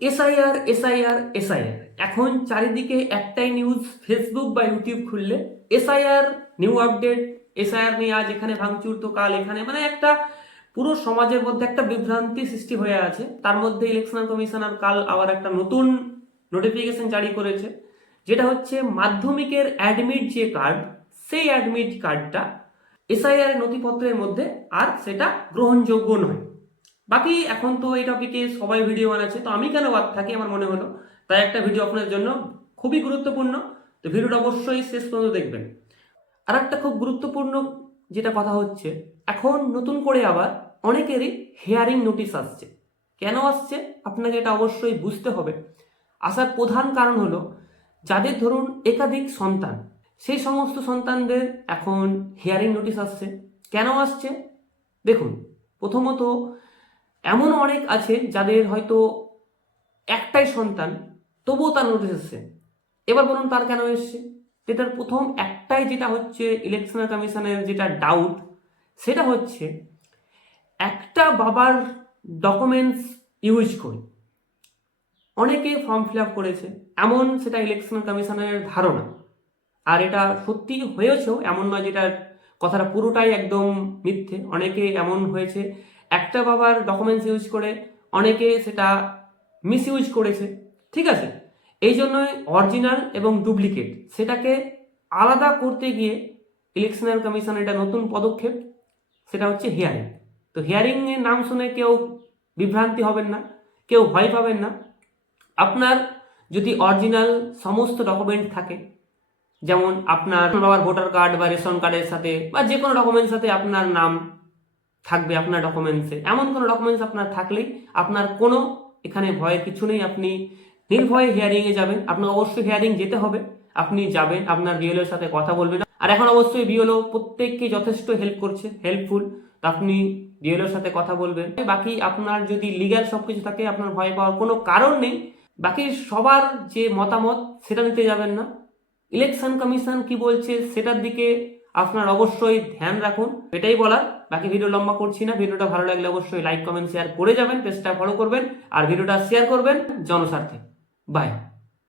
SIR SIR SIR, এখন চারিদিকে একটাই নিউজ। ফেসবুক বা ইউটিউব খুললে এসআইআর নিউ আপডেট, এসআইআর নিয়ে আজ এখানে ভাঙচুর তো কাল এখানে, মানে একটা পুরো সমাজের মধ্যে একটা বিভ্রান্তি সৃষ্টি হয়ে আছে। তার মধ্যে ইলেকশন কমিশনার কাল আবার একটা নতুন নোটিফিকেশন জারি করেছে, যেটা হচ্ছে মাধ্যমিকের অ্যাডমিট যে কার্ড, সেই অ্যাডমিট কার্ডটা এসআইআর নথিপত্রের মধ্যে আর সেটা গ্রহণযোগ্য নয়। বাকি এখন তো এই টপিকে সবাই ভিডিও বানাচ্ছে, তো আমি কেন বাদ থাকি, আমার মনে হলো তাই একটা ভিডিও আপনাদের জন্য খুবই গুরুত্বপূর্ণ। তো ভিডিওটা অবশ্যই শেষ পর্যন্ত দেখবেন। আর একটা খুব গুরুত্বপূর্ণ যেটা কথা হচ্ছে, এখন নতুন করে আবার অনেকেরই হিয়ারিং নোটিশ আসছে। কেন আসছে আপনাকে এটা অবশ্যই বুঝতে হবে। আসার প্রধান কারণ হলো, যাদের ধরুন একাধিক সন্তান, সেই সমস্ত সন্তানদের এখন হিয়ারিং নোটিশ আসছে। কেন আসছে দেখুন, প্রথমত এমন অনেক আছে যাদের হয়তো একটাই সন্তান, তবুও তার নোটিশ এসছে। এবার বলুন তার কেন এসছে। এটার প্রথম একটাই যেটা হচ্ছে ইলেকশন কমিশনের যেটা ডাউট, সেটা হচ্ছে একটা বাবার ডকুমেন্টস ইউজ করে অনেকে ফর্ম ফিল আপ করেছে, এমন সেটা ইলেকশন কমিশনের ধারণা। আর এটা সত্যি হয়েছেও, এমন নয় যেটা কথাটা পুরোটাই একদম মিথ্যে। অনেকে এমন হয়েছে, একটা বাবার ডকুমেন্টস ইউজ করে অনেকে সেটা মিস ইউজ করেছে। ঠিক আছে, এই জন্যই অরিজিনাল এবং ডুপ্লিকেট সেটাকে আলাদা করতে গিয়ে ইলেকশনাল কমিশন এটা নতুন পদক্ষেপ, সেটা হচ্ছে হিয়ারিং। তো হিয়ারিং এর নাম শুনে কেউ বিভ্রান্তি হবেন না, কেউ ভয় পাবেন না। আপনার যদি অরিজিনাল সমস্ত ডকুমেন্ট থাকে, যেমন আপনার বাবার ভোটার কার্ড বা রেশন কার্ডের সাথে বা যে কোনো ডকুমেন্টস সাথে আপনার নাম থাকবে আপনার ডকুমেন্টসে, এমন কোনো ডকুমেন্টস আপনার থাকলেই আপনার কোনো এখানে ভয়ের কিছু নেই। আপনি নির্ভয়ে হিয়ারিংয়ে যাবেন। আপনার অবশ্যই হিয়ারিং যেতে হবে, আপনি যাবেন, আপনার বিএলওর সাথে কথা বলবেন। আর এখন অবশ্যই বিএলও প্রত্যেককে যথেষ্ট হেল্প করছে, হেল্পফুল। তো আপনি বিএলওর সাথে কথা বলবেন। বাকি আপনার যদি লিগ্যাল সবকিছু থাকে, আপনার ভয় পাওয়ার কোনো কারণ নেই। বাকি সবার যে মতামত সেটা নিতে যাবেন না। ইলেকশন কমিশন কি বলছে সেটার দিকে আপনার অবশ্যই ধ্যান রাখুন, এটাই বলার। বাকি ভিডিও লম্বা করছি না। ভিডিওটা ভালো লাগলে অবশ্যই লাইক কমেন্ট শেয়ার করে যাবেন, পেজটা ফলো করবেন আর ভিডিওটা শেয়ার করবেন জনস্বার্থে। বাই।